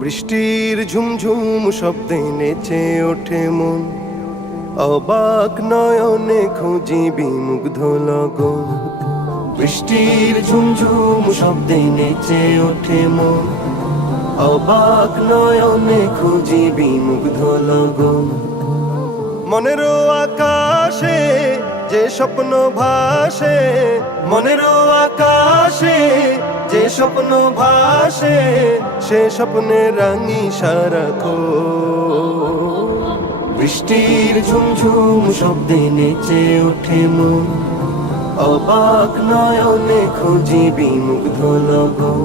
বৃষ্টির ঝুমঝুম শব্দে নেচে ওঠে মন, অবাক নয়নে খুঁজি বিমুগ্ধ লগন। বৃষ্টির ঝুমঝুম শব্দে নেচে ওঠে মন, অবাক নয়নে খুঁজি বিমুগ্ধ লগন। মনের আকাশে যে স্বপ্ন ভাসে, মনের আকাশে যে স্বপ্ন ভাসে, সে স্বপ্নে রাঙি সারাক্ষণ। বৃষ্টির ঝুমঝুম শব্দে নেচে ওঠে মন, অবাক নয়নে খুঁজি বিমুগ্ধ লগন।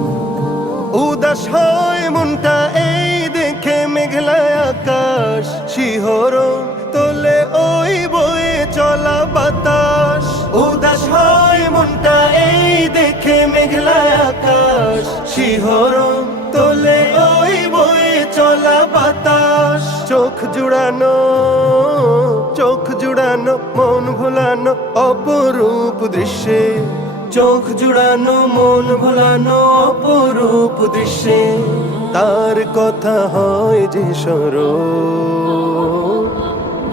উদাস হয় মনটা এই দেখে মেঘলা আকাশ, শিহরণ তোলে ওই বয়ে চলা বাতাস। উদাস হয় মনটা এই দেখে মেঘলা আকাশ, শিহরণ তোলে ওই বয়ে চলা বাতাস। চোখ জুড়ানো মন ভোলানো অপরূপ দৃশ্যে, চোখ জুড়ানো মন ভোলানো অপরূপ দৃশ্যে, তার কথা হয় যে স্মরণ।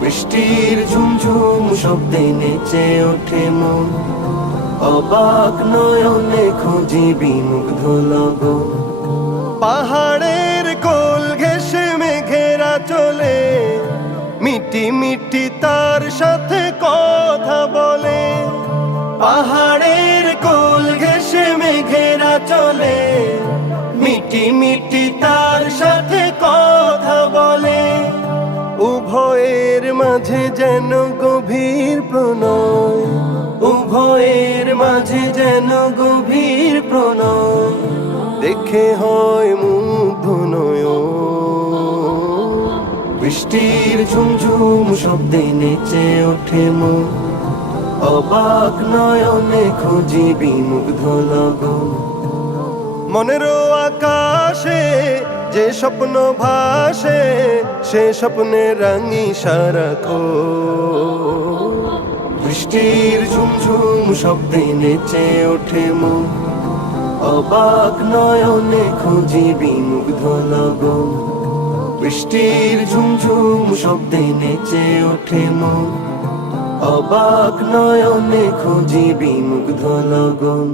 বৃষ্টির ঝুমঝুম শব্দে নেচে ওঠে মন, অবাক নয়নে খুঁজি বিমুগ্ধ লগন। পাহাড়ের কোল ঘেঁষে মেঘেরা চলে, মিটি মিটি তার সাথে কথা বলে। পাহাড়ের কোল ঘেঁষে মেঘেরা চলে, মিটি মিটি তার সাথে কথা বলে। উভয়ের মাঝে যেন গভীর প্রণয়, উভয়ের মাঝে যেন গভীর প্রণয়, দেখে হয় মুগ্ধ নয়ন। বৃষ্টির ঝুমঝুম শব্দে নেচে ওঠে মন, অবাক নয়নে খুঁজি বিমুগ্ধ লগন। মনের আকাশে যে স্বপ্ন ভাসে, সে স্বপ্নে রাঙি সারাক্ষণ। বৃষ্টির ঝুমঝুম শব্দে নেচে ওঠে মন, অবাক নয়নে খুঁজি বিমুগ্ধ লগন। বৃষ্টির ঝুমঝুম শব্দে নেচে ওঠে মন, অবাক নয়নে খুঁজি বিমুগ্ধ লগন।